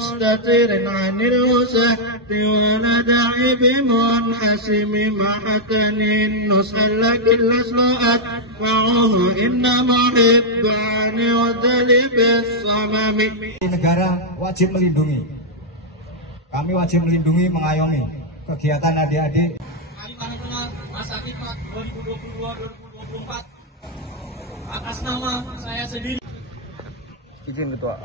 مستتر عن الوسط وندع بمنحسم محتن نسأل كل سلوءات معه إنما حب عن ودل بالصمم. Negara wajib melindungi. Kami wajib melindungi, mengayomi kegiatan adik-adik. Kami Panitia Masa Hikmat 2022-2024 atas nama saya sendiri. Izin Ketua,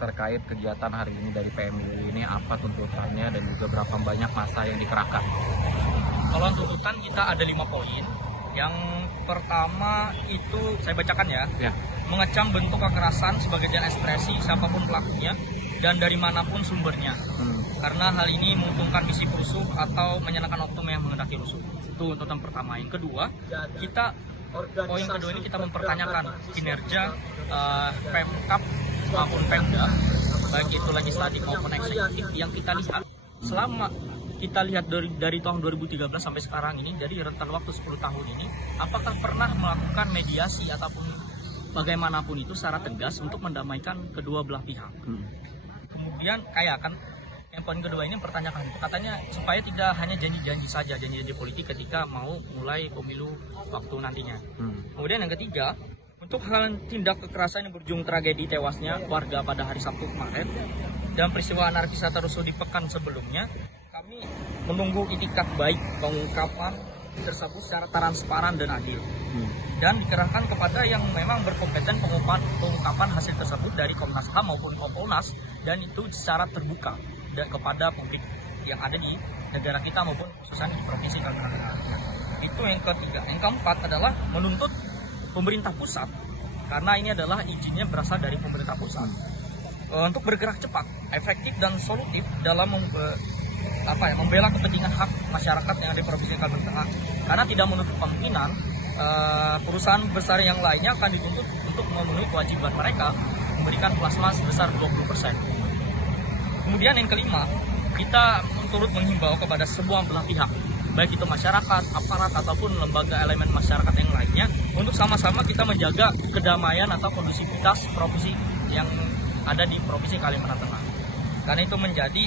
terkait kegiatan hari ini dari PMI ini apa tuntutannya dan juga berapa banyak massa yang dikerahkan? Kalau tuntutan kita ada 5 poin. Yang pertama itu saya bacakan ya. Mengecam bentuk kekerasan sebagai jalan ekspresi siapapun pelakunya dan dari manapun sumbernya. Karena hal ini menguntungkan misi rusuh atau menyenangkan oknum yang menghendaki rusuh. Itu tuntutan pertama. Yang kedua, poin kedua ini kita mempertanyakan kinerja Pemkab maupun Pemda, baik itu legislatif maupun eksekutif, yang kita lihat selama kita lihat dari tahun 2013 sampai sekarang ini, jadi rentan waktu 10 tahun ini, apakah pernah melakukan mediasi ataupun bagaimanapun itu secara tegas untuk mendamaikan kedua belah pihak. Kemudian kayak kan yang poin kedua ini pertanyakan, katanya supaya tidak hanya janji-janji saja, janji-janji politik ketika mau mulai pemilu waktu nantinya. Kemudian yang ketiga, untuk hal tindak kekerasan yang berujung tragedi tewasnya warga pada hari Sabtu kemarin dan peristiwa anarkis atau rusuh di pekan sebelumnya, kami menunggu itikat baik pengungkapan tersebut secara transparan dan adil. Dan dikerahkan kepada yang memang berkompeten pengungkapan hasil tersebut dari Komnas HAM maupun Kompolnas, dan itu secara terbuka dan kepada publik yang ada di negara kita maupun khususnya di Provinsi Kalimantan Tengah. Itu yang ketiga. Yang keempat adalah menuntut pemerintah pusat, karena ini adalah izinnya berasal dari pemerintah pusat, untuk bergerak cepat, efektif dan solutif dalam membela kepentingan hak masyarakat yang ada di Provinsi Kalimantan Tengah. Karena tidak menutup kemungkinan perusahaan besar yang lainnya akan dituntut untuk memenuhi kewajiban mereka memberikan plasma sebesar 20%. Kemudian yang kelima, kita turut menghimbau kepada semua belah pihak, baik itu masyarakat, aparat, ataupun lembaga elemen masyarakat yang lainnya, untuk sama-sama kita menjaga kedamaian atau kondusivitas provinsi yang ada di Provinsi Kalimantan Tengah. Karena itu menjadi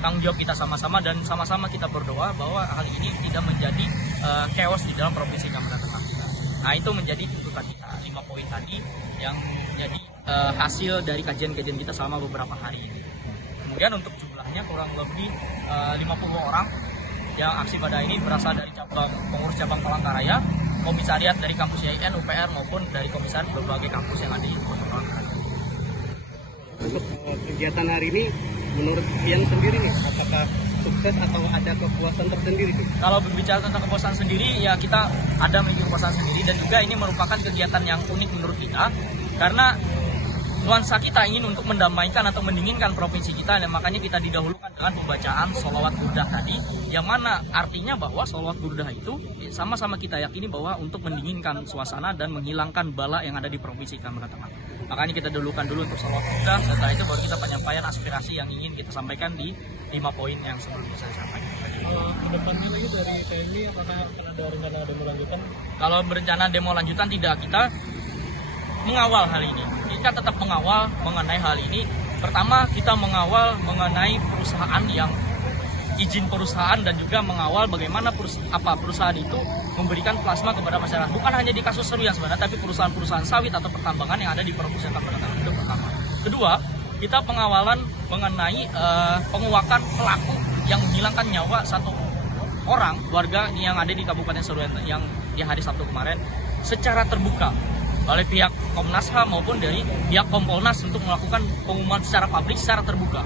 tanggung jawab kita sama-sama, dan sama-sama kita berdoa bahwa hal ini tidak menjadi chaos di dalam Provinsi Kalimantan Tengah. Nah, itu menjadi tuntutan kita, 5 poin tadi yang menjadi hasil dari kajian-kajian kita selama beberapa hari ini. Kemudian untuk jumlahnya kurang lebih 50 orang yang aksi pada ini berasal dari pengurus cabang Palangkaraya, komisariat dari kampus IAIN, UPR, maupun dari komisariat berbagai kampus yang ada di Kota Palangkaraya. Untuk kegiatan hari ini, menurut Pian sendiri nih, apakah sukses atau ada kepuasan tersendiri? Kalau berbicara tentang kepuasan sendiri, ya kita ada memiliki kepuasan sendiri, dan juga ini merupakan kegiatan yang unik menurut kita, karena nuansa kita ingin untuk mendamaikan atau mendinginkan provinsi kita, dan makanya kita didahulukan dengan pembacaan sholawat burdah tadi, yang mana artinya bahwa sholawat burdah itu sama-sama kita yakini bahwa untuk mendinginkan suasana dan menghilangkan bala yang ada di provinsi Kalimantan Tengah. Makanya kita dahulukan dulu untuk sholawat burdah, setelah itu baru kita penyampaian aspirasi yang ingin kita sampaikan di 5 poin yang sebelumnya saya sampaikan. Kedepannya lagi dari TNI, apakah ada rencana demo lanjutan? Kalau berencana demo lanjutan tidak, kita mengawal hal ini. Kita tetap mengawal mengenai hal ini. Pertama, kita mengawal mengenai perusahaan yang izin perusahaan, dan juga mengawal bagaimana perusahaan itu memberikan plasma kepada masyarakat. Bukan hanya di kasus Seruyan sebenarnya, tapi perusahaan-perusahaan sawit atau pertambangan yang ada di Provinsi Kalimantan Tengah. Itu pertama. Kedua, kita pengawalan mengenai penguakan pelaku yang menghilangkan nyawa satu orang warga yang ada di Kabupaten Seruyan yang di hari Sabtu kemarin secara terbuka oleh pihak Komnas HAM maupun dari pihak Kompolnas untuk melakukan pengumuman secara publik, secara terbuka.